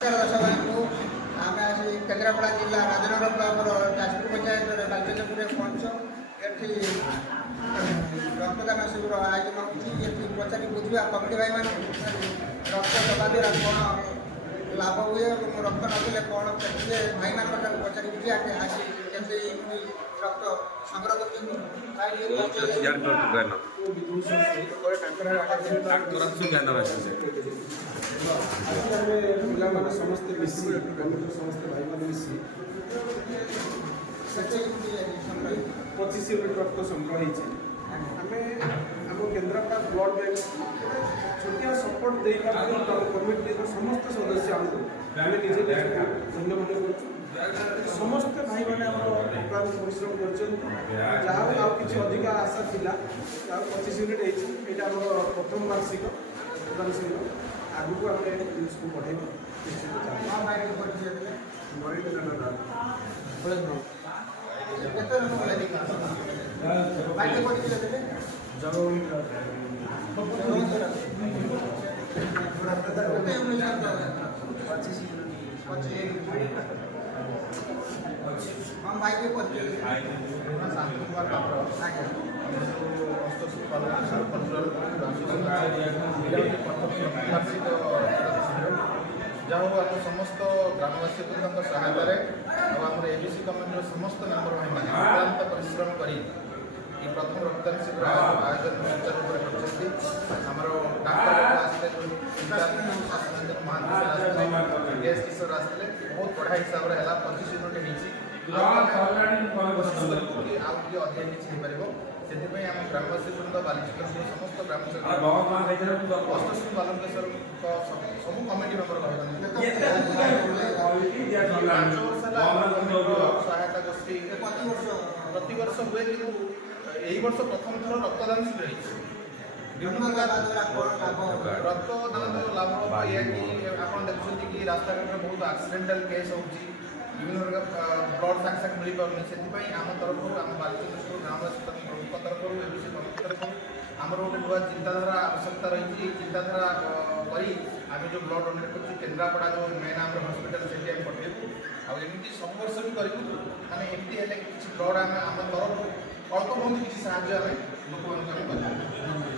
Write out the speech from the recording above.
आम आज केन्द्रापड़ा जिला राजनगर ब्लॉक जाजपुर पंचायत बालचंद्रपुर पंच एटी रक्तदान शिविर आयोजन होती पचारि बुझा कमिटी भाई मैंने रक्त दवा द्वारा कौन लाभ हुए रक्त नदेले कौन भाई मान पचारि बुझा आज केमती रक्त संग्रह पिलाने समस्ते मिसी समस्ते भाई मैंने मिसी 25 यूनिट रक्त संग्रह आम आम केन्द्रापड़ा ब्लड बैंक छोटिया सपोर्ट दे कमिटी समस्त सदस्य आमको आम निजे धन्यवाद कर समस्त भाई मैंने अक्लांत परिश्रम कर किसी अधिक आशा था 25 यूनिट होता प्रथम वार्षिक रक्तदान शिविर आगू आम को बढ़ेगा हम भाई के जहाँ आम समस्त ग्रामवासी सहायतार आम एबीसी कम्युनिटी समस्त मेम्बर भाई मैंने अक्लांत परिश्रम कर प्रथम रक्तदान शिविर आयोजन सुचारू आमर डाक्तर आसते महांती गैस किशोर आसते बहुत बढ़िया हिसाब से 25 यूनिट अध्ययन किसी से आम ग्रामवासी वृंद बालीचंद्रपुर समस्त ग्रामवासी अष्टश्री बालकेश्वर सब कमिटी मेम्बर सहायता गोष्ठी प्रति वर्ष हुए कि यही वर्ष प्रथम थर रक्तदान शिविर रक्तदान लाभ या कि आप देखुं कि रास्ता घाट बहुत आक्सीडेंटाल केस हो विभिन्न प्रकार ब्लड साक्षे साक्षे मिल पारनी से आम तरफ आम बालचंद्रपुर ग्रामवासी तरफ एबीसी कमिटी तरफ आमर गोटे नुआ चिंताधारा आवश्यकता रही चिंताधारा आम जो ब्लड डोनेट कर केन्द्रापड़ा जो मेन आम हस्पिटाल से पठेबू आमती सब वर्ष भी करूँ माने एमती किसी ब्लड आम तरफ अल्प बहुत किसी साहय लोक